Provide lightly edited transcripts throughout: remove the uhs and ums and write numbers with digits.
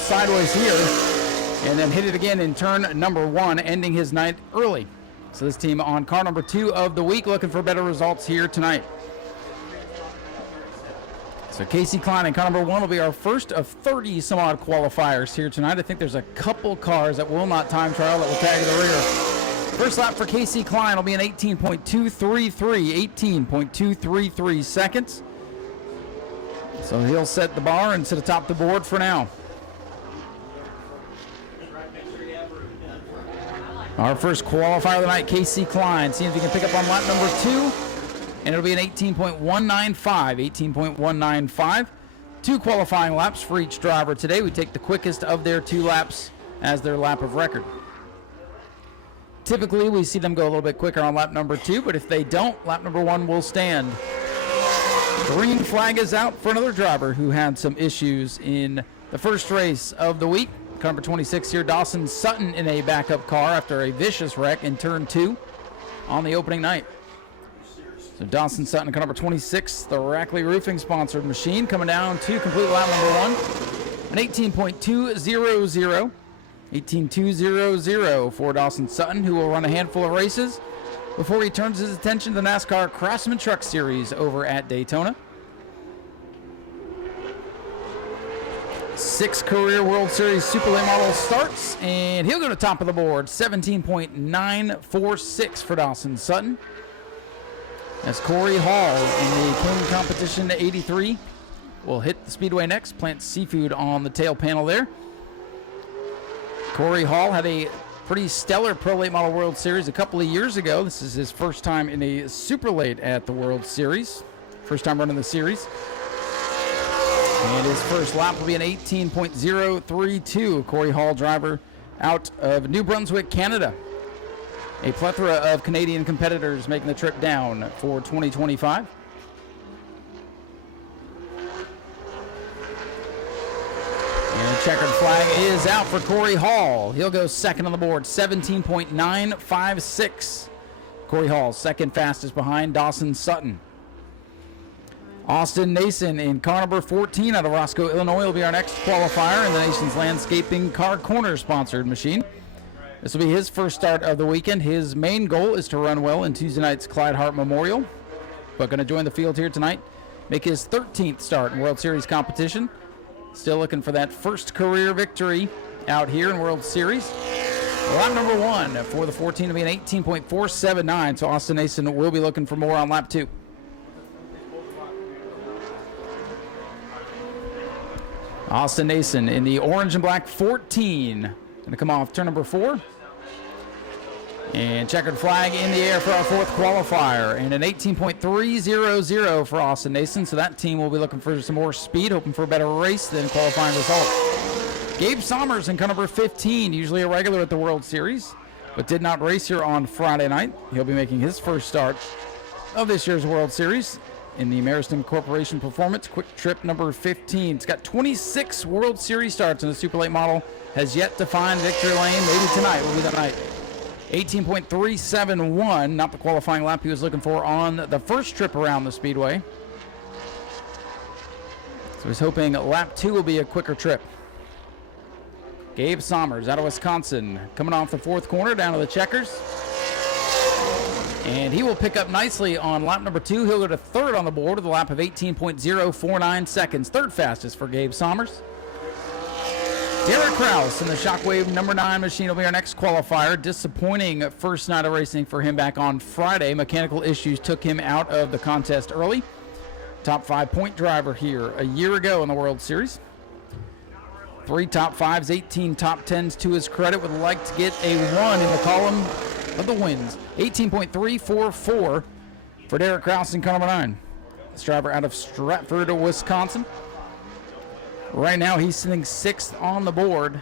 sideways here, and then hit it again in turn number 1, ending his night early. So this team on car number 2 of the week, looking for better results here tonight. So Casey Klein in car number 1 will be our first of 30 some odd qualifiers here tonight. I think there's a couple cars that will not time trial that will tag the rear. First lap for Casey Klein will be an 18.233 seconds. So he'll set the bar and sit atop the board for now. Our first qualifier of the night, Casey Klein. See if he can pick up on lap number 2. And it'll be an 18.195. 2 qualifying laps for each driver today. We take the quickest of their 2 laps as their lap of record. Typically, we see them go a little bit quicker on lap number 2, but if they don't, lap number 1 will stand. Green flag is out for another driver who had some issues in the first race of the week. Car number 26 here, Dawson Sutton in a backup car after a vicious wreck in turn 2 on the opening night. So Dawson Sutton, car number 26, the Rackley Roofing sponsored machine, coming down to complete lap number 1. An 18.200. 18.200 for Dawson Sutton, who will run a handful of races before he turns his attention to the NASCAR Craftsman Truck Series over at Daytona. 6 career World Series Super Late Model starts, and he'll go to top of the board. 17.946 for Dawson Sutton. As Corey Hall in the King Competition 83 will hit the Speedway next, plant seafood on the tail panel there. Corey Hall had a pretty stellar Pro Late Model World Series a couple of years ago. This is his first time in a Super Late at the World Series. First time running the series. And his first lap will be an 18.032. Corey Hall, driver out of New Brunswick, Canada. A plethora of Canadian competitors making the trip down for 2025. And a checkered flag is out for Corey Hall. He'll go second on the board, 17.956. Corey Hall, second fastest behind Dawson Sutton. Austin Nason in car number 14 out of Roscoe, Illinois will be our next qualifier in the nation's landscaping car corner sponsored machine. This will be his first start of the weekend. His main goal is to run well in Tuesday night's Clyde Hart Memorial, but going to join the field here tonight, make his 13th start in World Series competition. Still looking for that first career victory out here in World Series. Lap number 1 for the 14 will be an 18.479, so Austin Nason will be looking for more on lap 2. Austin Nason in the orange and black 14. Going to come off turn number 4. And checkered flag in the air for our 4th qualifier. And an 18.300 for Austin Nason. So that team will be looking for some more speed, hoping for a better race than qualifying result. Gabe Sommers in car number 15, usually a regular at the World Series, but did not race here on Friday night. He'll be making his first start of this year's World Series in the Meristem Corporation Performance Quick Trip number 15. It's got 26 World Series starts in the Super Late Model. Has yet to find victory lane. Maybe tonight will be the night. 18.371, not the qualifying lap he was looking for on the first trip around the Speedway. So he's hoping lap 2 will be a quicker trip. Gabe Sommers out of Wisconsin, coming off the 4th corner down to the checkers. And he will pick up nicely on lap number 2. He'll go to 3rd on the board with a lap of 18.049 seconds. 3rd fastest for Gabe Sommers. Derek Kraus in the Shockwave number 9 machine will be our next qualifier. Disappointing first night of racing for him back on Friday. Mechanical issues took him out of the contest early. Top 5 point driver here a year ago in the World Series. 3 top 5s, 18 top 10s to his credit. Would like to get a 1 in the column of the wins. 18.344 for Derek Kraus in car number 9. This driver out of Stratford, Wisconsin. Right now he's sitting 6th on the board.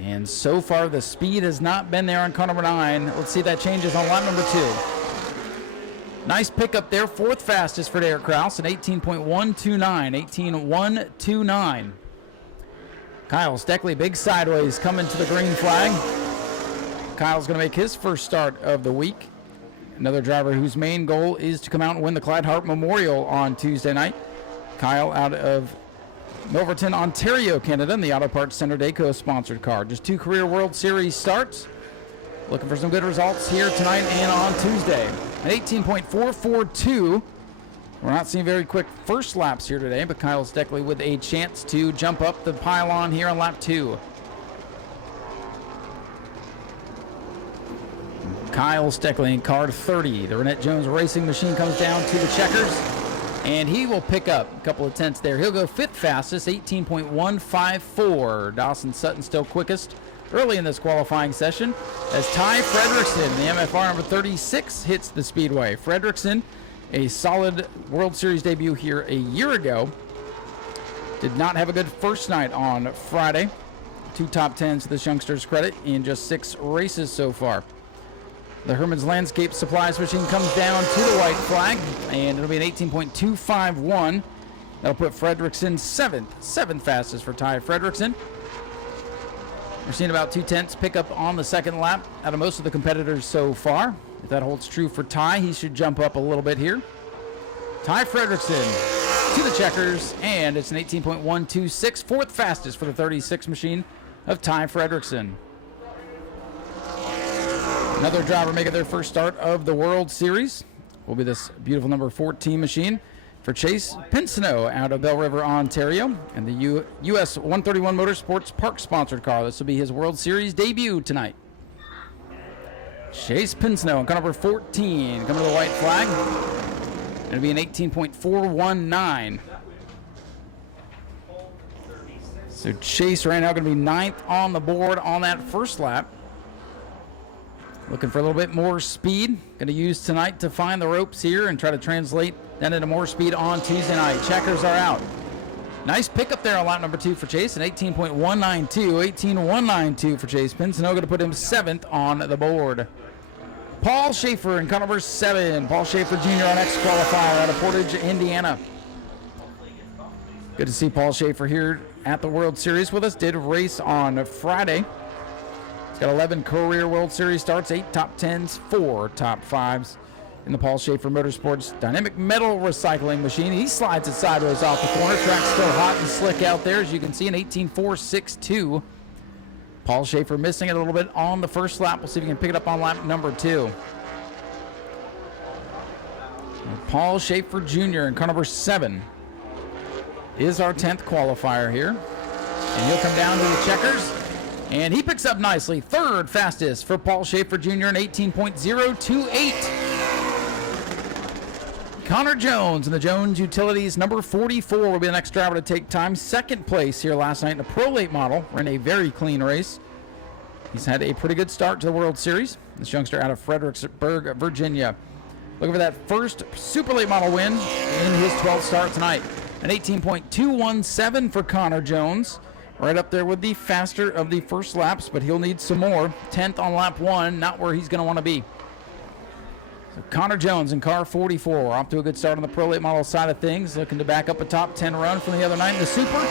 And so far the speed has not been there on car number 9. Let's see if that changes on lap number 2. Nice pickup there. 4th fastest for Derek Kraus at 18.129. 18.129. Kyle Steckley, big sideways, coming to the green flag. Kyle's going to make his first start of the week. Another driver whose main goal is to come out and win the Clyde Hart Memorial on Tuesday night. Kyle out of Milverton, Ontario, Canada, in the Auto Parts Center Dayco sponsored car. Just 2 career World Series starts. Looking for some good results here tonight and on Tuesday. An 18.442. We're not seeing very quick first laps here today, but Kyle Steckley with a chance to jump up the pylon here on lap 2. Kyle Steckley in car 30. The Renette Jones Racing Machine comes down to the checkers, and he will pick up a couple of tenths there. He'll go 5th fastest, 18.154. Dawson Sutton still quickest early in this qualifying session as Ty Fredrickson, the MFR number 36, hits the Speedway. Fredrickson, a solid World Series debut here a year ago. Did not have a good first night on Friday. 2 top 10s to this youngster's credit in just 6 races so far. The Herman's Landscape Supplies machine comes down to the white flag, and it'll be an 18.251. That'll put Fredrickson 7th fastest for Ty Fredrickson. We're seeing about 2 tenths pick up on the second lap out of most of the competitors so far. If that holds true for Ty, he should jump up a little bit here. Ty Fredrickson to the checkers, and it's an 18.126, 4th fastest for the 36 machine of Ty Fredrickson. Another driver making their first start of the World Series will be this beautiful number 14 machine for Chase Pinsino out of Bell River, Ontario, and the US 131 Motorsports Park sponsored car. This will be his World Series debut tonight. Chase Pinsino in car number 14 coming to the white flag. It'll be an 18.419. So Chase right now going to be 9th on the board on that first lap. Looking for a little bit more speed. Going to use tonight to find the ropes here and try to translate that into more speed on Tuesday night. Checkers are out. Nice pickup there on lap number 2 for Chase, an 18.192. 18.192 for Chase. Pinsino going to put him 7th on the board. Paul Schaefer in car number 7. Paul Schaefer Jr. on X-Qualifier out of Portage, Indiana. Good to see Paul Schaefer here at the World Series with us. Did race on Friday. He's got 11 career World Series starts, 8 top 10s, 4 top 5s in the Paul Schaefer Motorsports Dynamic Metal Recycling Machine. He slides it sideways off the corner. Track's still hot and slick out there, as you can see, an 18.462. Paul Schaefer missing it a little bit on the first lap. We'll see if he can pick it up on lap number 2. Paul Schaefer Jr. in car number 7 is our 10th qualifier here. And he'll come down to the checkers. And he picks up nicely. 3rd fastest for Paul Schaefer Jr. in 18.028. Connor Jones in the Jones Utilities number 44 will be the next driver to take time. 2nd place here last night in a Pro Late model. Ran a very clean race. He's had a pretty good start to the World Series. This youngster out of Fredericksburg, Virginia. Looking for that first Super Late model win in his 12th start tonight. An 18.217 for Connor Jones. Right up there with the faster of the first laps, but he'll need some more. 10th on lap 1, not where he's going to want to be. So Connor Jones in car 44. We're off to a good start on the Pro Late model side of things. Looking to back up a top 10 run from the other night in the Super.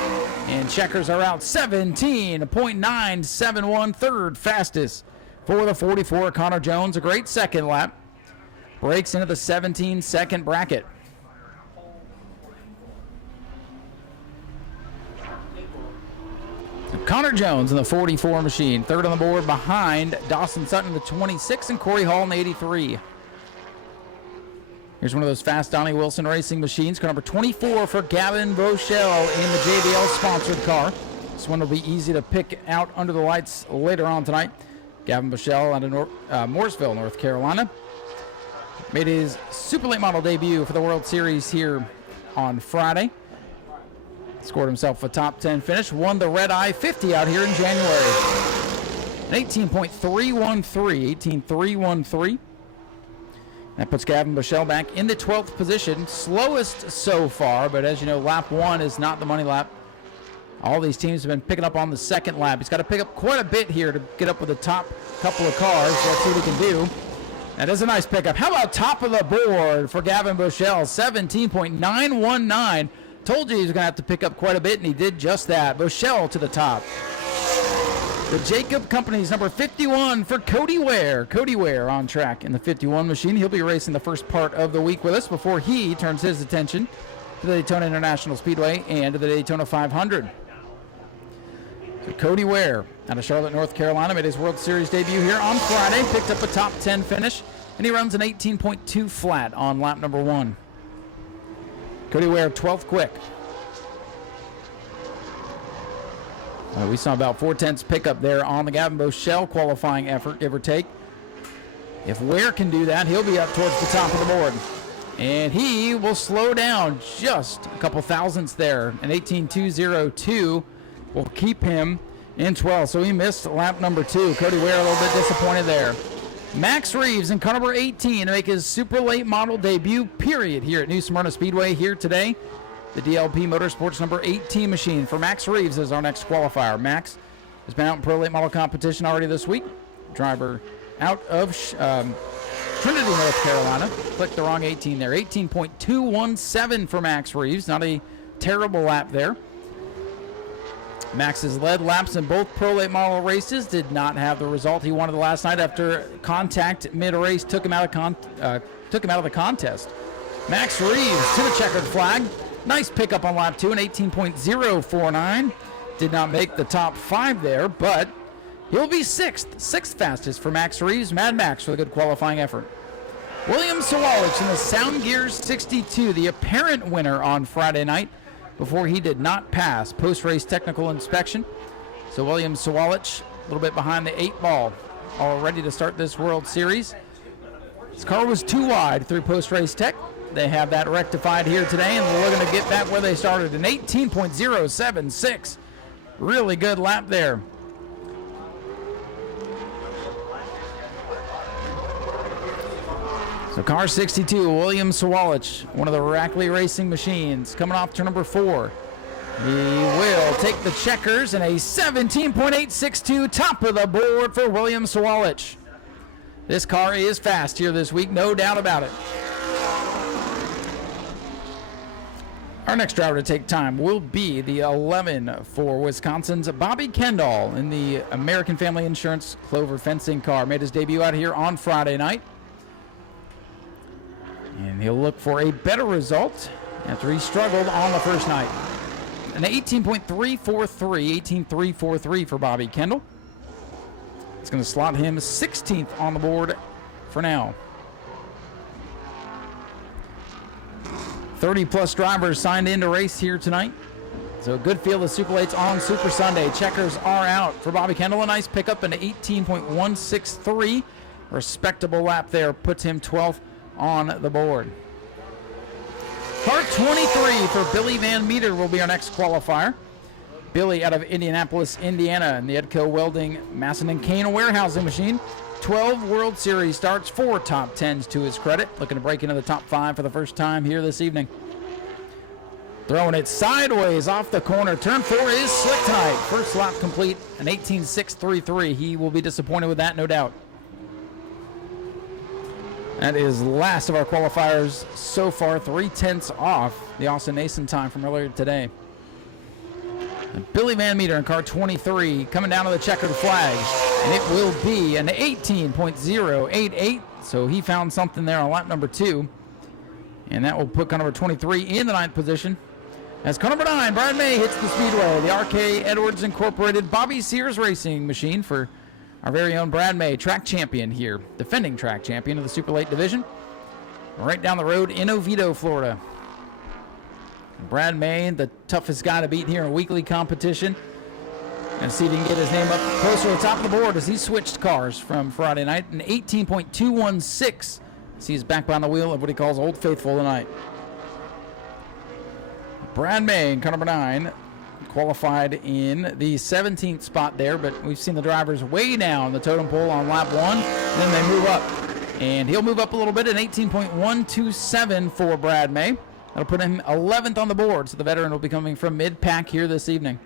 And checkers are out 17.971, 3rd fastest for the 44. Connor Jones, a great second lap. Breaks into the 17-second bracket. Connor Jones in the 44 machine, 3rd on the board behind Dawson Sutton, the 26, and Corey Hall in the 83. Here's one of those fast Donnie Wilson racing machines, car number 24 for Gavin Boschel in the JBL sponsored car. This one will be easy to pick out under the lights later on tonight. Gavin Boschel out of Mooresville, North Carolina. Made his Super Late model debut for the World Series here on Friday. Scored himself a top 10 finish. Won the Red Eye 50 out here in January. An 18.313. 18.313. That puts Gavin Boschel back in the 12th position. Slowest so far, but as you know, lap 1 is not the money lap. All these teams have been picking up on the second lap. He's got to pick up quite a bit here to get up with the top couple of cars. Let's see what he can do. That is a nice pickup. How about top of the board for Gavin Boschel? 17.919. Told you he was going to have to pick up quite a bit, and he did just that. Boschel to the top. The Jacob Company's number 51 for Cody Ware. Cody Ware on track in the 51 machine. He'll be racing the first part of the week with us before he turns his attention to the Daytona International Speedway and to the Daytona 500. So Cody Ware out of Charlotte, North Carolina, made his World Series debut here on Friday, picked up a top 10 finish, and he runs an 18.2 flat on lap number 1. Cody Ware, 12th quick. We saw about 4/10 pickup there on the Gavin Boschel qualifying effort, give or take. If Ware can do that, he'll be up towards the top of the board. And he will slow down just a couple thousandths there. An 18.202 will keep him in 12th. So he missed lap number 2. Cody Ware a little bit disappointed there. Max Reeves in car number 18 to make his super late model debut, period, here at New Smyrna Speedway here today. The DLP Motorsports number 18 machine for Max Reeves is our next qualifier. Max has been out in pro late model competition already this week. Driver out of Trinity, North Carolina. Clicked the wrong 18 there. 18.217 for Max Reeves. Not a terrible lap there. Max has led laps in both pro late model races. Did not have the result he wanted last night after contact mid-race took him out of the contest. Max Reeves to the checkered flag. Nice pickup on lap 2, an 18.049. Did not make the top 5 there, but he'll be sixth fastest for Max Reeves. Mad Max with a good qualifying effort. William Sawalich in the Sound Gears 62, the apparent winner on Friday night before he did not pass post-race technical inspection. So William Sawalich a little bit behind the 8 ball, all ready to start this World Series. His car was too wide through post-race tech. They have that rectified here today, and they're looking to get back where they started, an 18.076. Really good lap there. So car 62, William Sawalich, one of the Rackley Racing machines, coming off turn number 4. He will take the checkers in a 17.862, top of the board for William Sawalich. This car is fast here this week, no doubt about it. Our next driver to take time will be the 11 for Wisconsin's Bobby Kendall in the American Family Insurance Clover fencing car. Made his debut out here on Friday night. And he'll look for a better result after he struggled on the first night. An 18.343 for Bobby Kendall. It's going to slot him 16th on the board for now. 30-plus drivers signed in to race here tonight. So a good field of Super Lates on Super Sunday. Checkers are out for Bobby Kendall. A nice pickup, an 18.163. Respectable lap there. Puts him 12th on the board. Car 23 for Billy Van Meter will be our next qualifier. Billy out of Indianapolis, Indiana, in the Edco Welding Masson and Kane warehousing machine. 12 World Series starts, 4 top 10s to his credit. Looking to break into the top 5 for the first time here this evening. Throwing it sideways off the corner. Turn 4 is slick tonight. First lap complete, an 18.633. He will be disappointed with that, no doubt. That is last of our qualifiers so far, 3/10 off the Austin Nason time from earlier today. And Billy Van Meter in car 23 coming down to the checkered flag. And it will be an 18.088. So he found something there on lap number 2. And that will put car number 23 in the 9th position. As car number 9, Brad May hits the speedway. The RK Edwards Incorporated Bobby Sears Racing machine for our very own Brad May, track champion here. Defending track champion of the Super Late Division. Right down the road in Oviedo, Florida. Brad May, the toughest guy to beat here in weekly competition. And see if he can get his name up closer to the top of the board as he switched cars from Friday night. An 18.216. He's back behind the wheel of what he calls Old Faithful tonight. Brad May in car number 9 qualified in the 17th spot there, but we've seen the drivers way down the totem pole on lap 1. Then they move up. And he'll move up a little bit, an 18.127 for Brad May. That'll put him 11th on the board, so the veteran will be coming from mid-pack here this evening.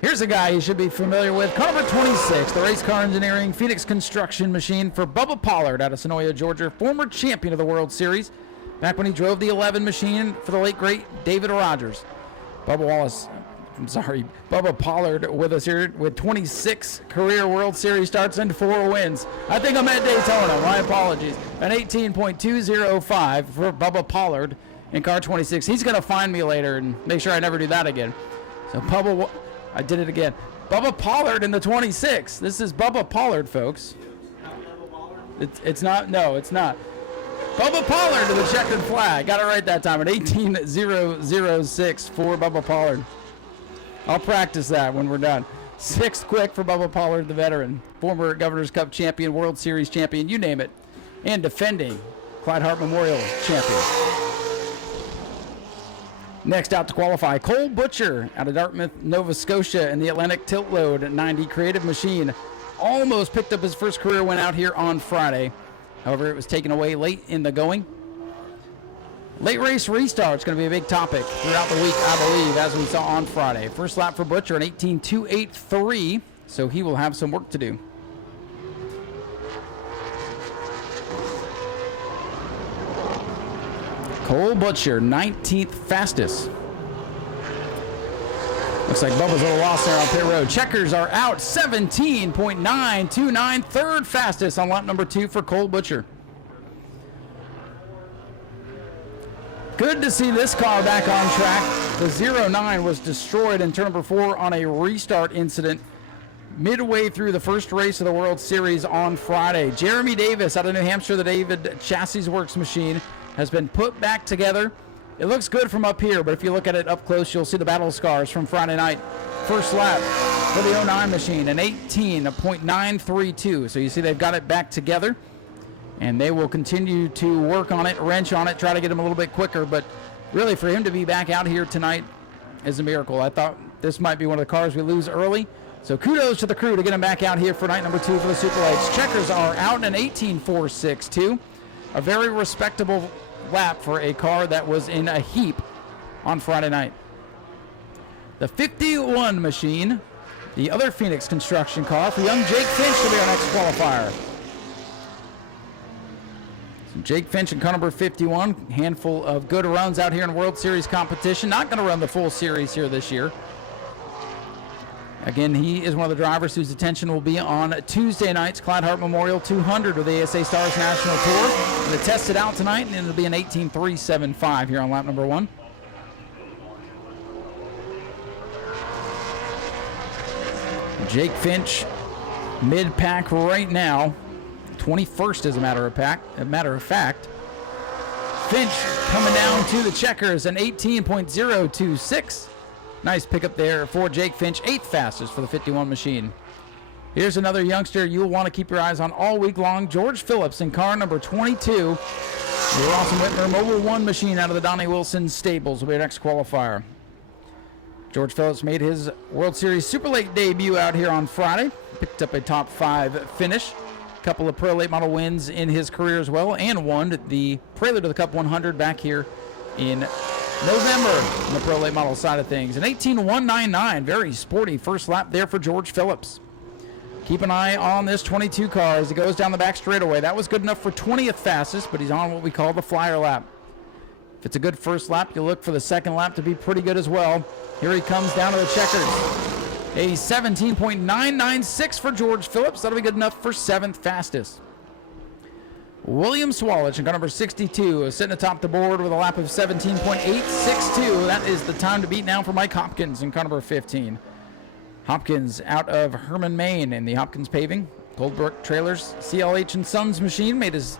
Here's a guy you should be familiar with, car number 26, the race car engineering Phoenix construction machine for Bubba Pollard out of Sonoya, Georgia, former champion of the World Series, back when he drove the 11 machine for the late, great David Rogers. Bubba Pollard with us here with 26 career World Series starts and 4 wins. I think I'm at Daytona. My apologies. An 18.205 for Bubba Pollard in car 26. He's going to find me later and make sure I never do that again. So Bubba, I did it again. Bubba Pollard in the 26. This is Bubba Pollard, folks. It's not. No, it's not. Bubba Pollard to the checkered flag. Got it right that time. An 18.006 for Bubba Pollard. I'll practice that when we're done. 6th quick for Bubba Pollard, the veteran. Former Governor's Cup champion, World Series champion, you name it. And defending Clyde Hart Memorial champion. Next out to qualify, Cole Butcher out of Dartmouth, Nova Scotia in the Atlantic Tilt Load 90 Creative Machine. Almost picked up his first career win out here on Friday. However, it was taken away late in the going. Late race restart is going to be a big topic throughout the week, I believe, as we saw on Friday. First lap for Butcher, an 18.283, so he will have some work to do. Cole Butcher, 19th fastest. Looks like Bubba's a little lost there on pit road. Checkers are out, 17.929, third fastest on lap number 2 for Cole Butcher. Good to see this car back on track. The 09 was destroyed in turn number 4 on a restart incident midway through the first race of the World Series on Friday. Jeremy Davis out of New Hampshire, the David Chassis Works machine, has been put back together. It looks good from up here, but if you look at it up close, you'll see the battle scars from Friday night. First lap for the 09 machine, an 18.932. So you see they've got it back together, and they will continue to work on it, wrench on it, try to get him a little bit quicker. But really, for him to be back out here tonight is a miracle. I thought this might be one of the cars we lose early. So kudos to the crew to get him back out here for night number 2 for the Super Lights. Checkers are out in an 18.462. A very respectable lap for a car that was in a heap on Friday night. The 51 machine, the other Phoenix construction car for young Jake Finch to be our next qualifier. So Jake Finch in car number 51, handful of good runs out here in World Series competition. Not going to run the full series here this year. Again, he is one of the drivers whose attention will be on Tuesday night's Clyde Hart Memorial 200 with the ASA Stars National Tour. Going to test it out tonight, and it'll be an 18.375 here on lap number 1. Jake Finch, mid-pack right now, 21st as a matter of fact. Finch coming down to the checkers, an 18.026. Nice pickup there for Jake Finch, 8th fastest for the 51 machine. Here's another youngster you'll want to keep your eyes on all week long, George Phillips in car number 22. The Ross and Whitmer Mobile 1 machine out of the Donnie Wilson stables will be our next qualifier. George Phillips made his World Series Super Late debut out here on Friday. Picked up a top 5 finish. A couple of Pro Late Model wins in his career as well, and won the Prelude to the Cup 100 back here in November on the Pro Late Model side of things. An 18.199, very sporty first lap there for George Phillips. Keep an eye on this 22 car as it goes down the back straightaway. That was good enough for 20th fastest, but he's on what we call the flyer lap. If it's a good first lap, you'll look for the second lap to be pretty good as well. Here he comes down to the checkers. A 17.996 for George Phillips. That'll be good enough for 7th fastest. William Swallich in car number 62 is sitting atop the board with a lap of 17.862. That is the time to beat now for Mike Hopkins in car number 15. Hopkins out of Herman, Maine in the Hopkins Paving. Goldbrook Trailers CLH and Sons machine made his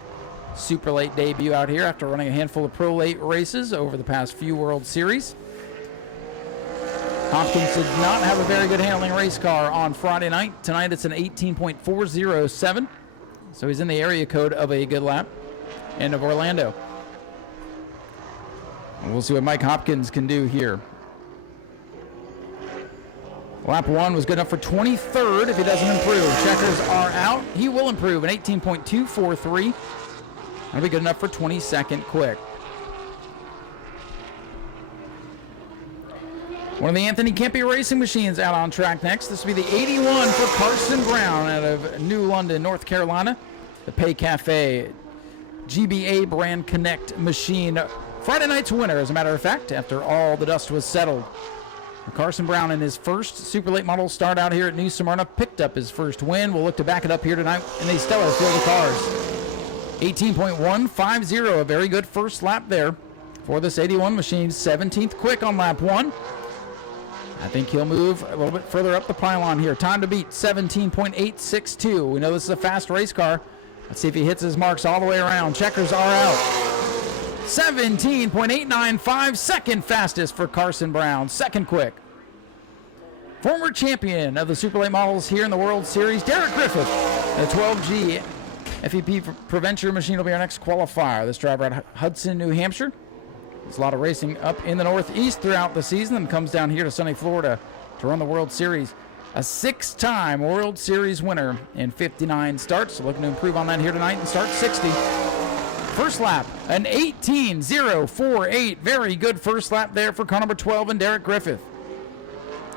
Super Late debut out here after running a handful of Pro Late races over the past few World Series. Hopkins did not have a very good handling race car on Friday night. Tonight it's an 18.407. So he's in the area code of a good lap and of Orlando. And we'll see what Mike Hopkins can do here. Lap 1 was good enough for 23rd if he doesn't improve. Checkers are out. He will improve, an 18.243. That'll be good enough for 22nd quick. One of the Anthony Kempe racing machines out on track next. This will be the 81 for Carson Brown out of New London, North Carolina. The Pay Cafe GBA brand Connect machine. Friday night's winner, as a matter of fact, after all the dust was settled. Carson Brown in his first Super Late Model start out here at New Smyrna picked up his first win. We'll look to back it up here tonight in a stellar field of cars. 18.150, a very good first lap there for this 81 machine. 17th quick on lap 1. I think he'll move a little bit further up the pylon here. Time to beat 17.862. We know this is a fast race car. Let's see if he hits his marks all the way around. Checkers are out. 17.895, second fastest for Carson Brown. Second quick. Former champion of the Super Late Models here in the World Series, Derek Griffith. The 12G FEP Preventure machine will be our next qualifier. This driver out of Hudson, New Hampshire. There's a lot of racing up in the Northeast throughout the season and comes down here to sunny Florida to run the World Series. A 6-time World Series winner in 59 starts. So looking to improve on that here tonight and start 60. First lap, an 18.048. Very good first lap there for car number 12 and Derek Griffith.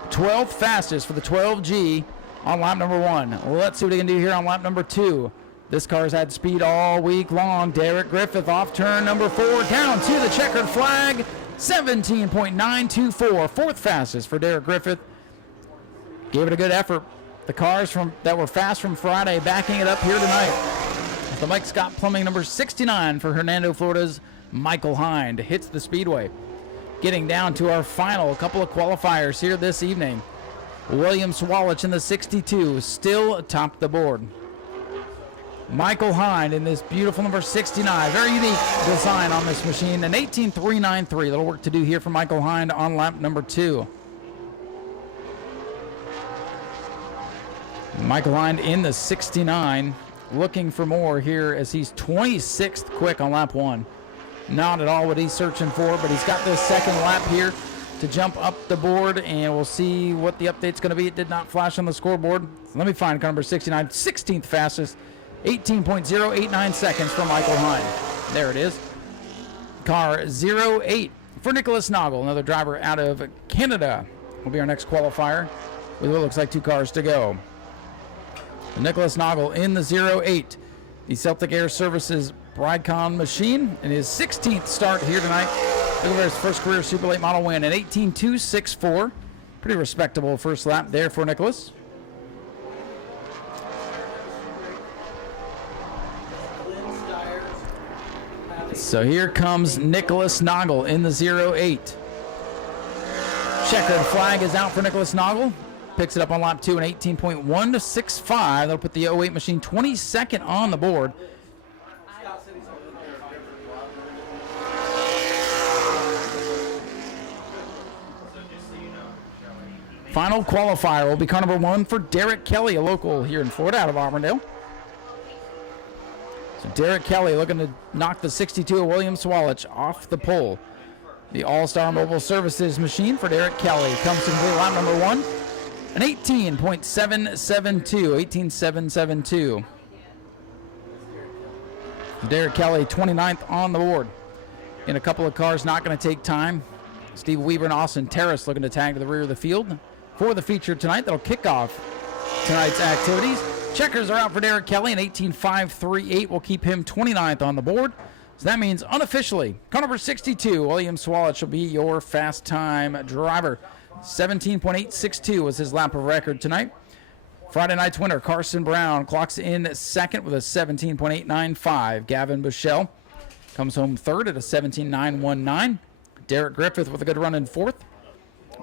12th fastest for the 12G on lap number 1. Let's see what he can do here on lap number 2. This car's had speed all week long. Derek Griffith off turn number 4, down to the checkered flag. 17.924, fourth fastest for Derek Griffith. Gave it a good effort. The cars that were fast from Friday backing it up here tonight. The Mike Scott Plumbing number 69 for Hernando, Florida's Michael Hind hits the Speedway. Getting down to our final couple of qualifiers here this evening. William Swallich in the 62 still atop the board. Michael Hind in this beautiful number 69. Very unique design on this machine. An 18.393. Little work to do here for Michael Hind on lap number 2. Michael Hind in the 69. Looking for more here as he's 26th quick on lap 1. Not at all what he's searching for, but he's got this second lap here to jump up the board, and we'll see what the update's going to be. It did not flash on the scoreboard. So let me find car number 69, 16th fastest, 18.089 seconds for Michael Hind. There it is. Car 08 for Nicholas Noggle, another driver out of Canada, will be our next qualifier with what looks like 2 cars to go. Nicholas Noggle in the 08, the Celtic Air Services Bridecon machine, in his 16th start here tonight. Looking for his first career Super Late Model win at 18.264. Pretty respectable first lap there for Nicholas. So here comes Nicholas Noggle in the 08. Checkered flag is out for Nicholas Noggle. Picks it up on lap 2 in 18.165. That'll put the 08 machine 22nd on the board. Final qualifier will be car number 1 for Derek Kelly, a local here in Florida out of Auburndale. So Derek Kelly looking to knock the 62 of William Swallich off the pole. The All-Star Mobile Services machine for Derek Kelly comes to complete lap number 1. An 18.772. Derek Kelly, 29th on the board. In a couple of cars, not going to take time. Steve Weaver and Austin Terrace looking to tag to the rear of the field for the feature tonight. That'll kick off tonight's activities. Checkers are out for Derek Kelly, an 18.538 will keep him 29th on the board. So that means unofficially, car number 62, William Swallich will be your fast time driver. 17.862 was his lap of record tonight. Friday night's winner, Carson Brown, clocks in second with a 17.895. Gavin Bushell comes home third at a 17.919. Derek Griffith with a good run in fourth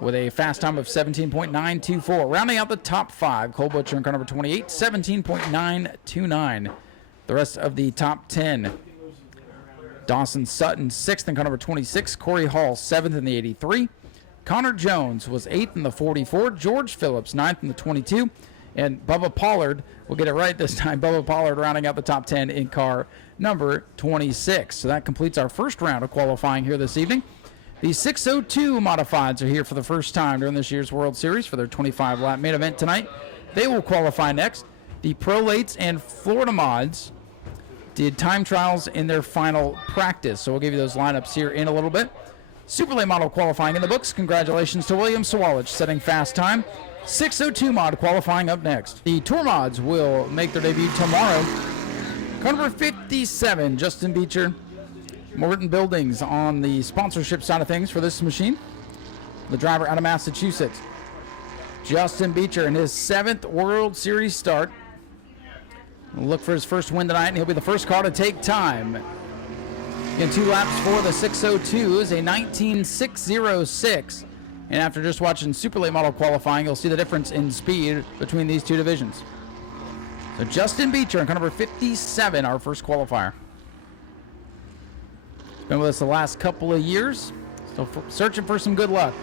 with a fast time of 17.924. Rounding out the top 5, Cole Butcher in car number 28, 17.929. The rest of the top 10. Dawson Sutton, 6th in car number 26. Corey Hall, 7th in the 83. Connor Jones was 8th in the 44. George Phillips, 9th in the 22. And Bubba Pollard, we'll get it right this time, Bubba Pollard rounding out the top 10 in car number 26. So that completes our first round of qualifying here this evening. The 602 modifieds are here for the first time during this year's World Series for their 25-lap main event tonight. They will qualify next. The Prolates and Florida Mods did time trials in their final practice. So we'll give you those lineups here in a little bit. Super Late Model qualifying in the books. Congratulations to William Swallich setting fast time. 602 mod qualifying up next. The Tour mods will make their debut tomorrow. Car number 57, Justin Beecher, Morton Buildings on the sponsorship side of things for this machine. The driver out of Massachusetts. Justin Beecher in his 7th World Series start. We'll look for his first win tonight, and he'll be the first car to take time. Again, 2 laps for the 602 is a 19.606. And after just watching super late model qualifying, you'll see the difference in speed between these two divisions. So Justin Beecher in car number 57, our first qualifier. Been with us the last couple of years, still searching for some good luck.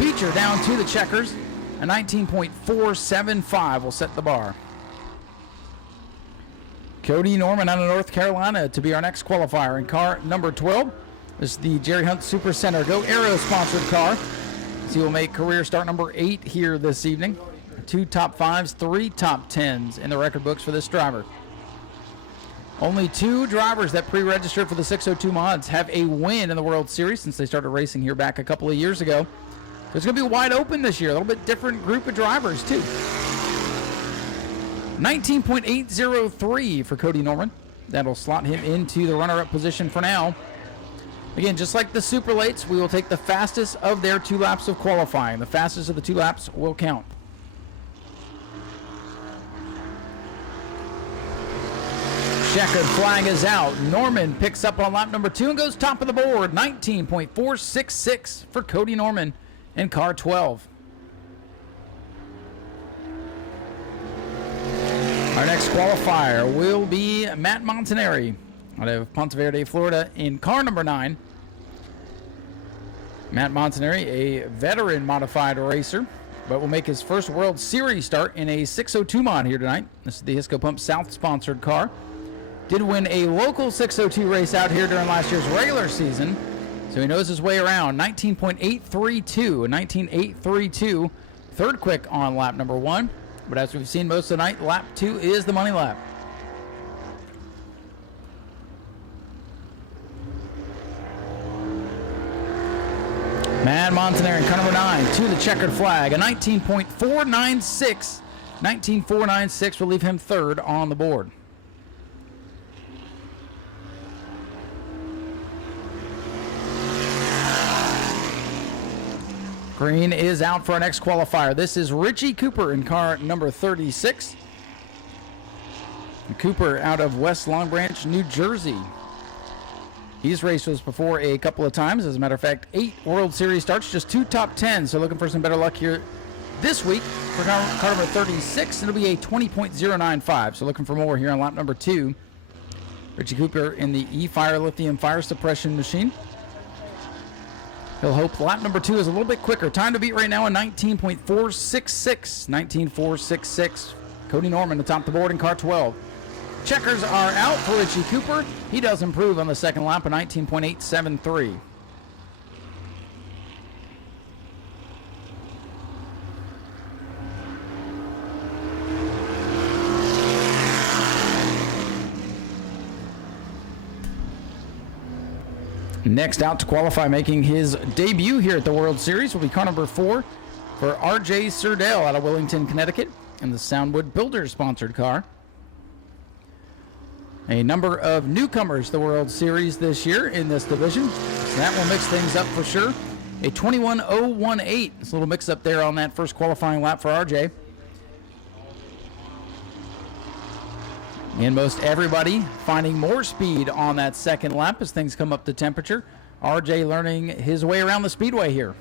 Beecher down to the checkers, a 19.475 will set the bar. Cody Norman out of North Carolina to be our next qualifier in car number 12. This is the Jerry Hunt Super Center Go Aero sponsored car. He will make career start number 8 here this evening. 2 top 5s, 3 top 10s in the record books for this driver. Only 2 drivers that pre-registered for the 602 mods have a win in the World Series since they started racing here back a couple of years ago. So it's going to be wide open this year. A little bit different group of drivers, too. 19.803 for Cody Norman. That'll slot him into the runner-up position for now. Again, just like the super lates, we will take the fastest of their 2 laps of qualifying. The fastest of the 2 laps will count. Checkered flag is out. Norman picks up on lap number 2 and goes top of the board. 19.466 for Cody Norman in car 12. Our next qualifier will be Matt Montanari out of Ponce Verde, Florida in car number 9. Matt Montanari, a veteran modified racer, but will make his first World Series start in a 602 mod here tonight. This is the Hisco Pump South sponsored car. Did win a local 602 race out here during last year's regular season, so he knows his way around. 19.832, a 19.832, third quick on lap number 1. But as we've seen most of the night, lap 2 is the money lap. Matt Montanari in car number 9 to the checkered flag, a 19.496. 19.496 will leave him third on the board. Green is out for our next qualifier. This is Richie Cooper in car number 36. Cooper out of West Long Branch, New Jersey. He's raced with us before a couple of times. As a matter of fact, 8 World Series starts, just 2 top 10s. So looking for some better luck here this week for car number 36. It'll be a 20.095. So looking for more here on lap number 2. Richie Cooper in the E-Fire lithium fire suppression machine. He'll hope lap number 2 is a little bit quicker. Time to beat right now, a 19.466. 19.466. Cody Norman atop the board in car 12. Checkers are out for Richie Cooper. He does improve on the second lap, a 19.873. Next out to qualify, making his debut here at the World Series, will be car number 4 for R.J. Surdell out of Wellington, Connecticut, in the Soundwood Builders sponsored car. A number of newcomers to the World Series this year in this division, so that will mix things up for sure. A 21.018. It's a little mix up there on that first qualifying lap for R.J. And most everybody finding more speed on that second lap as things come up to temperature. RJ learning his way around the Speedway here.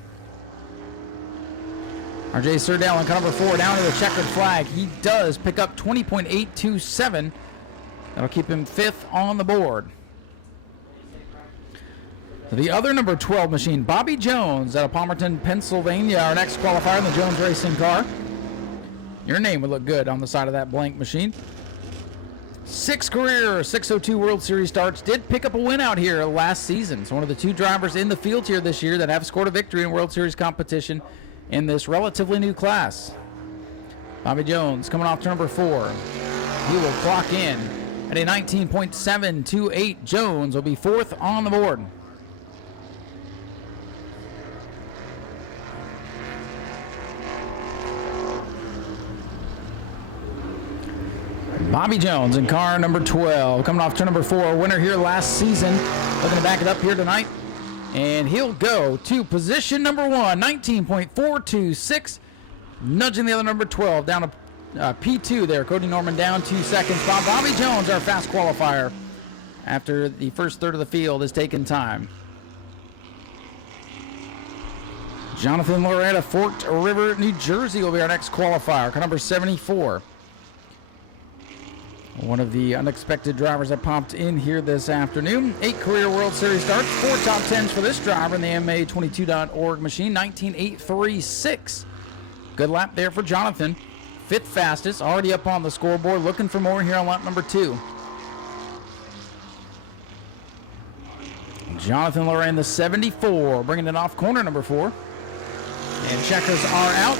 RJ Surdell in car number 4 down to the checkered flag. He does pick up 20.827. That'll keep him 5th on the board. The other number 12 machine, Bobby Jones out of Palmerton, Pennsylvania, our next qualifier in the Jones Racing car. Your name would look good on the side of that blank machine. 6 career 602 World Series starts. Did pick up a win out here last season. So one of the 2 drivers in the field here this year that have scored a victory in World Series competition in this relatively new class. Bobby Jones coming off to number 4. He will clock in at a 19.728. Jones will be 4th on the board. Bobby Jones in car number 12, coming off turn number 4, winner here last season. Looking to back it up here tonight. And he'll go to position number 1, 19.426, nudging the other number 12 down to P2 there. Cody Norman down 2 seconds. Bobby Jones, our fast qualifier after the first third of the field has taken time. Jonathan Loretta, Fort River, New Jersey will be our next qualifier, car number 74. One of the unexpected drivers that popped in here this afternoon. 8 career World Series starts, 4 top 10s for this driver in the MA22.org machine, 19.836. Good lap there for Jonathan. 5th fastest, already up on the scoreboard, looking for more here on lap number 2. Jonathan Loren, the 74, bringing it off corner number 4. And checkers are out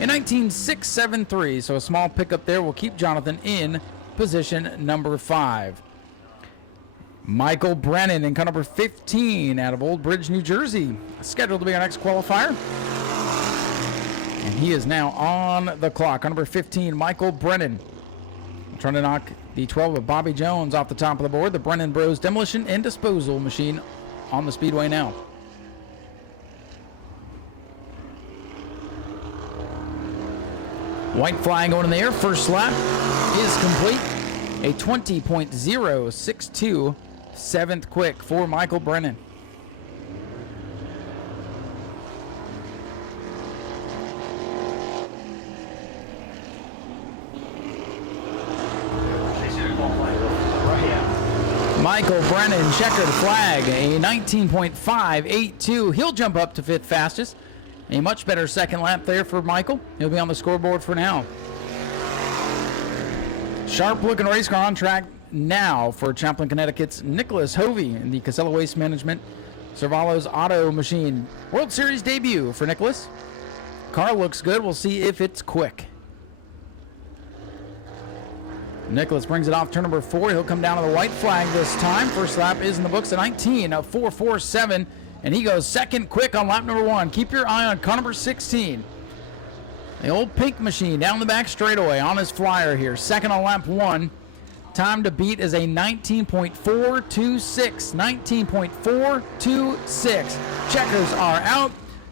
in 19.673, so a small pickup there will keep Jonathan in position number 5. Michael Brennan in car number 15 out of Old Bridge, New Jersey, scheduled to be our next qualifier. And he is now on the clock. Car number 15, Michael Brennan. Trying to knock the 12 of Bobby Jones off the top of the board. The Brennan Bros Demolition and Disposal machine on the Speedway now. White flag going in the air. First lap is complete. A 20.062 7th quick for Michael Brennan. Michael Brennan, checkered flag, a 19.582. He'll jump up to 5th fastest. A much better second lap there for Michael. He'll be on the scoreboard for now. Sharp looking race car on track now for Champlin, Connecticut's Nicholas Hovey in the Casella Waste Management Cervalos Auto Machine. World Series debut for Nicholas. Car looks good. We'll see if it's quick. Nicholas brings it off turn number 4. He'll come down to the white flag this time. First lap is in the books at 19.447. And he goes second quick on lap number 1. Keep your eye on car number 16. The old pink machine down the back straightaway on his flyer here. Second on lap 1. Time to beat is a 19.426. 19.426. Checkers are out.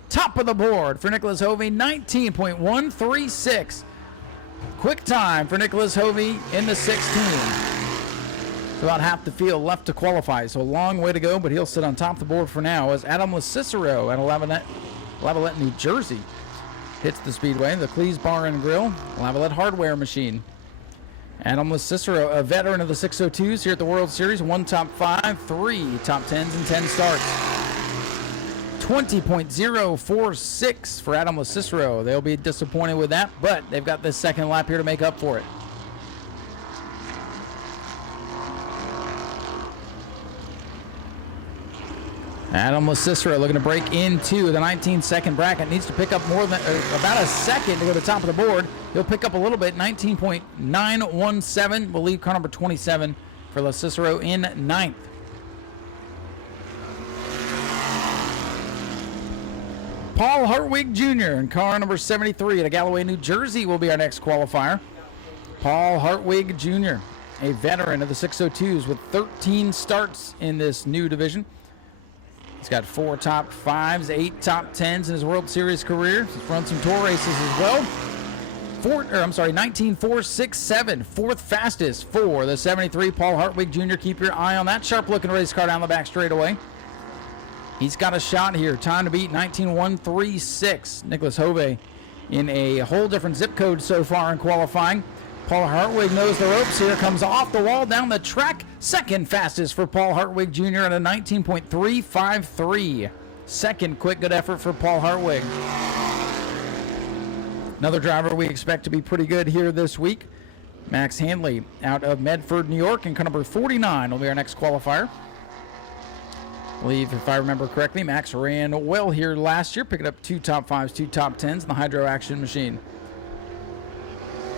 Top of the board for Nicholas Hovey. 19.136. Quick time for Nicholas Hovey in the 16. It's about half the field left to qualify, so a long way to go, but he'll sit on top of the board for now as Adam LaCicero at Lavalette, New Jersey hits the Speedway. The Cleese Bar and Grill, Lavalette Hardware Machine. Adam LaCicero, a veteran of the 602s here at the World Series, 1 top 5, 3 top 10s, and 10 starts. 20.046 for Adam LaCicero. They'll be disappointed with that, but they've got this second lap here to make up for it. Adam LaCicero looking to break into the 19-second bracket. Needs to pick up more than about a second to go to the top of the board. He'll pick up a little bit. 19.917. We'll leave car number 27 for LaCicero in 9th. Paul Hartwig Jr. in car number 73 at Galloway, New Jersey will be our next qualifier. Paul Hartwig Jr., a veteran of the 602s with 13 starts in this new division. He's got 4 top 5s, 8 top 10s in his World Series career. He's run some tour races as well. 19.467, 4th fastest for the 73. Paul Hartwig Jr. Keep your eye on that sharp-looking race car down the back straightaway. He's got a shot here. Time to beat 19.136. Nicholas Hovey in a whole different zip code so far in qualifying. Paul Hartwig knows the ropes here. Comes off the wall down the track. Second fastest for Paul Hartwig Jr. at a 19.353. Second quick good effort for Paul Hartwig. Another driver we expect to be pretty good here this week. Max Handley out of Medford, New York, and car number 49 will be our next qualifier. I believe, if I remember correctly, Max ran well here last year, picking up 2 top 5s, 2 top 10s in the Hydro Action machine.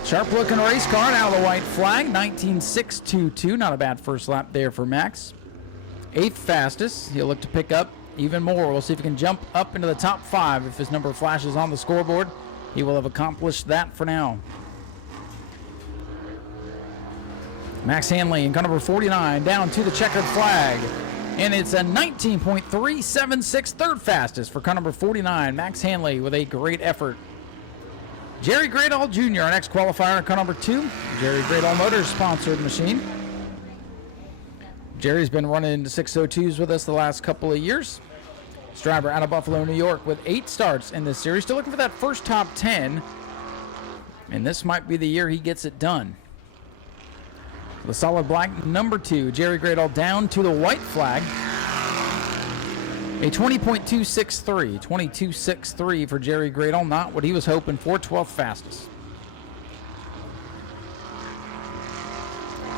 Sharp looking race car, now the white flag, 19.622. Not a bad first lap there for Max. 8th fastest. He'll look to pick up even more. We'll see if he can jump up into the top 5 if his number flashes on the scoreboard. He will have accomplished that for now. Max Hanley in car number 49 down to the checkered flag. And it's a 19.376, 3rd fastest for car number 49. Max Hanley with a great effort. Jerry Gradall Jr., our next qualifier, car number 2. Jerry Gradall Motors sponsored machine. Jerry's been running 602s with us the last couple of years. This driver out of Buffalo, New York, with 8 starts in this series. Still looking for that first top 10. And this might be the year he gets it done. The solid black number 2, Jerry Gradle down to the white flag. A 20.263, 22.63 for Jerry Gradle. Not what he was hoping for, 12th fastest.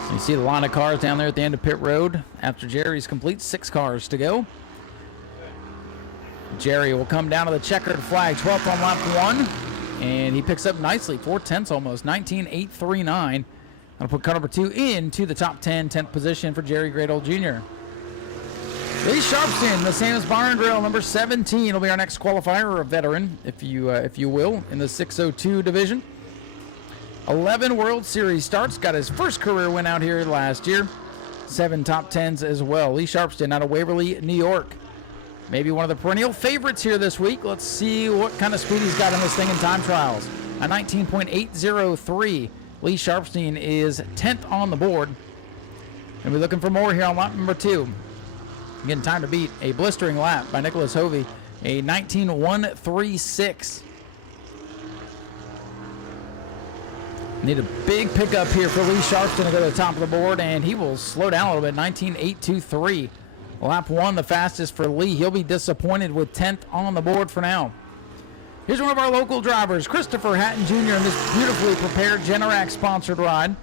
So you see the line of cars down there at the end of pit road after Jerry's complete. 6 cars to go. Jerry will come down to the checkered flag, 12th on lap 1. And he picks up nicely, 4/10 almost, 19.839. That'll put car number 2 into the top 10, 10th position for Jerry Gradle Jr. Lee Sharpston, the Santa's Bar and Grill, number 17, will be our next qualifier, or a veteran, if you will, in the 602 division. 11 World Series starts, got his first career win out here last year. 7 top 10s as well. Lee Sharpston out of Waverly, New York. Maybe one of the perennial favorites here this week. Let's see what kind of speed he's got in this thing in time trials. A 19.803. Lee Sharpston is 10th on the board. And we're looking for more here on lap number 2. Again, time to beat a blistering lap by Nicholas Hovey, a 19.136. Need a big pickup here for Lee Sharpston to go to the top of the board, and he will slow down a little bit, 19.823. Lap 1, the fastest for Lee. He'll be disappointed with 10th on the board for now. Here's one of our local drivers, Christopher Hatton Jr. in this beautifully prepared Generac-sponsored ride.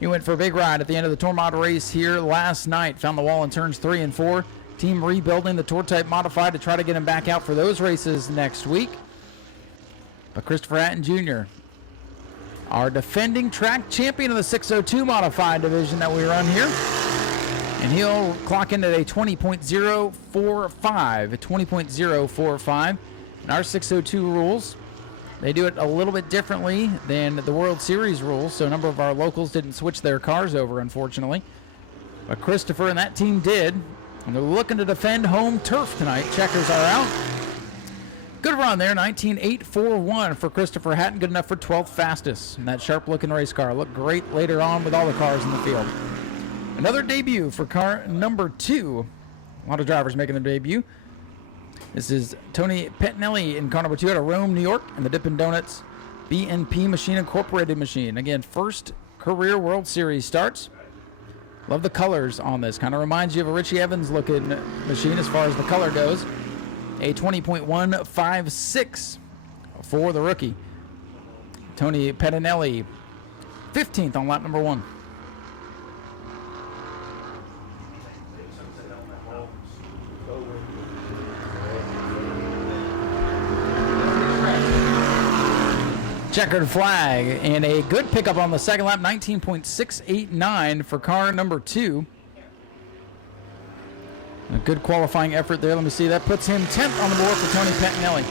He went for a big ride at the end of the Tour Mod race here last night. Found the wall in turns 3 and 4. Team rebuilding the Tour Type Modified to try to get him back out for those races next week. But Christopher Hatton Jr., our defending track champion of the 602 Modified division that we run here. And he'll clock in at a 20.045. A 20.045. In our 602 rules, they do it a little bit differently than the World Series rules, so a number of our locals didn't switch their cars over, unfortunately. But Christopher and that team did, and they're looking to defend home turf tonight. Checkers are out. Good run there, 19.841 for Christopher Hatton, good enough for 12th fastest. And that sharp-looking race car looked great later on with all the cars in the field. Another debut for car number 2. A lot of drivers making their debut. This is Tony Pettinelli in car number 2 out of Rome, New York, and the Dippin' Donuts BNP Machine Incorporated machine. Again, first career World Series starts. Love the colors on this. Kind of reminds you of a Richie Evans looking machine as far as the color goes. A 20.156 for the rookie. Tony Pettinelli, 15th on lap number 1. Checkered flag and a good pickup on the second lap, 19.689 for car number 2. A good qualifying effort there. Let me see. That puts him 10th on the board for Tony Pettinelli.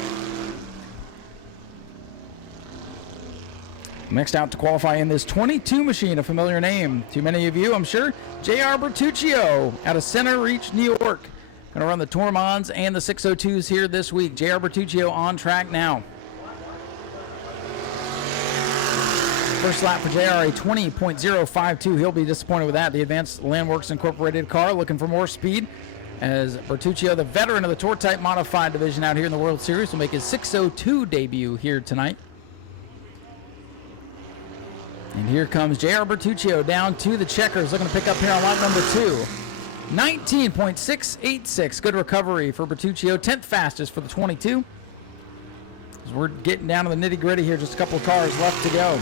Next out to qualify in this 22 machine, a familiar name to many of you, I'm sure. J.R. Bertuccio out of Center Reach, New York. Going to run the Tour Mods and the 602s here this week. J.R. Bertuccio on track now. First lap for JR, a 20.052. He'll be disappointed with that. The Advanced Landworks Incorporated car looking for more speed as Bertuccio, the veteran of the Tour Type Modified division out here in the World Series, will make his 602 debut here tonight. And here comes JR Bertuccio down to the checkers, looking to pick up here on lap number 2. 19.686. Good recovery for Bertuccio. 10th fastest for the 22. As we're getting down to the nitty-gritty here, just a couple of cars left to go.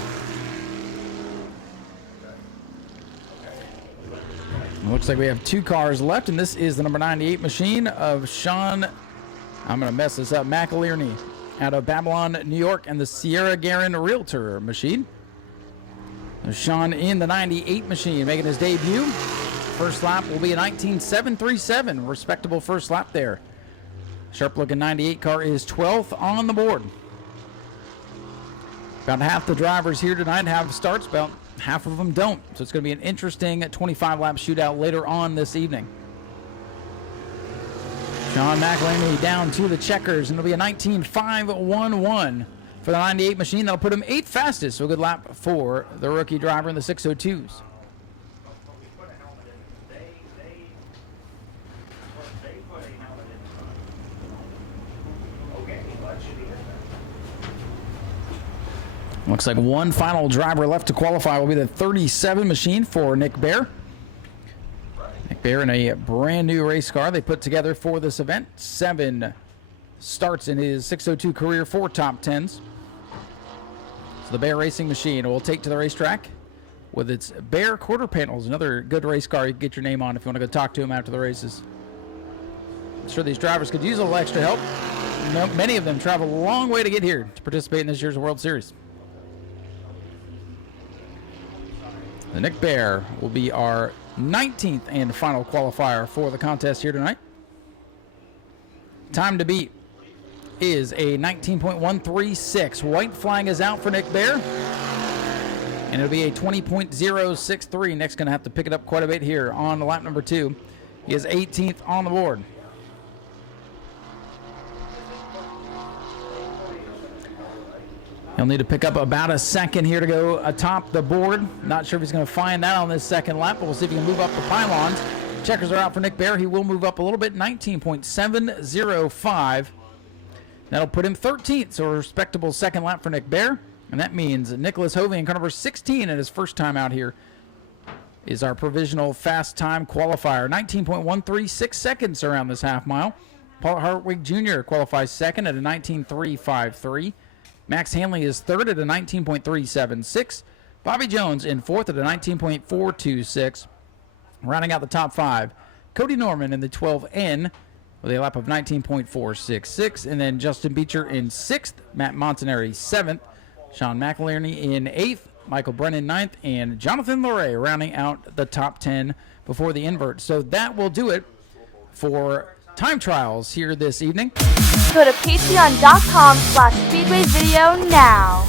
Looks like we have 2 cars left, and this is the number 98 machine of Sean, I'm going to mess this up, McAlearney out of Babylon, New York, and the Sierra Garin Realtor machine. There's Sean in the 98 machine making his debut. First lap will be a 19.737, respectable first lap there. Sharp-looking 98 car is 12th on the board. About half the drivers here tonight have starts, about half of them don't. So it's going to be an interesting 25-lap shootout later on this evening. Sean McElhaney down to the checkers, and it'll be a 19.511 for the 98 machine. That'll put him 8th fastest, so a good lap for the rookie driver in the 602s. Looks like one final driver left to qualify will be the 37 machine for Nick Bear. Nick Bear in a brand new race car they put together for this event. 7 starts in his 602 career, 4 top 10s. So the Bear Racing machine will take to the racetrack with its Bear quarter panels. Another good race car you can get your name on if you want to go talk to him after the races. I'm sure these drivers could use a little extra help. Many of them travel a long way to get here to participate in this year's World Series. The Nick Bear will be our 19th and final qualifier for the contest here tonight. Time to beat is a 19.136. White flag is out for Nick Bear. And it'll be a 20.063. Nick's going to have to pick it up quite a bit here on lap number 2. He is 18th on the board. He'll need to pick up about a second here to go atop the board. Not sure if he's going to find that on this second lap, but we'll see if he can move up the pylons. Checkers are out for Nick Bear. He will move up a little bit, 19.705. That'll put him 13th, so a respectable second lap for Nick Bear. And that means Nicholas Hovey in car number 16 at his first time out here is our provisional fast time qualifier. 19.136 seconds around this half mile. Paul Hartwig Jr. qualifies second at a 19.353. Max Hanley is third at a 19.376. Bobby Jones in fourth at a 19.426. Rounding out the top 5, Cody Norman in the 12N with a lap of 19.466. And then Justin Beecher in 6th. Matt Montanari 7th. Sean McInerney in 8th. Michael Brennan 9th. And Jonathan Loray rounding out the top 10 before the invert. So that will do it for time trials here this evening. Go to patreon.com/Speedway video now.